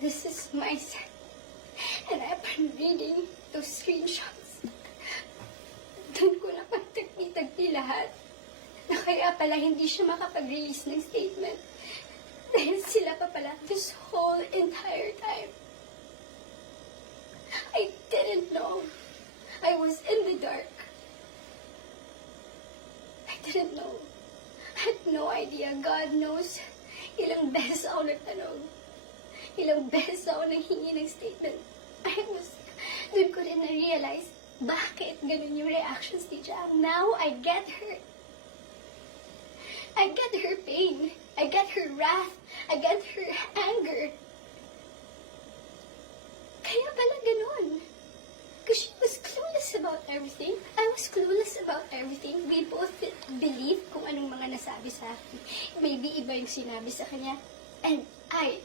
this is my son. And upon reading those screenshots, doon ko na pagtagpi-tagpi lahat na kaya pala hindi siya makapag-release ng statement. Dahil sila pa pala this whole entire time. I didn't know. I was in the dark. I didn't know. I had no idea. God knows. Ilang beses ako nagtanong. Ilang beses ako nanghingi ng statement. Doon ko rin na-realize bakit ganun yung reactions ni Jack. Now, I get her. I get her pain. I get her wrath. I get her anger. Kaya pala ganun. Because she was clueless about everything. I was clueless about everything. We both believe kung anong mga nasabi sa akin. Maybe iba yung sinabi sa kanya. And I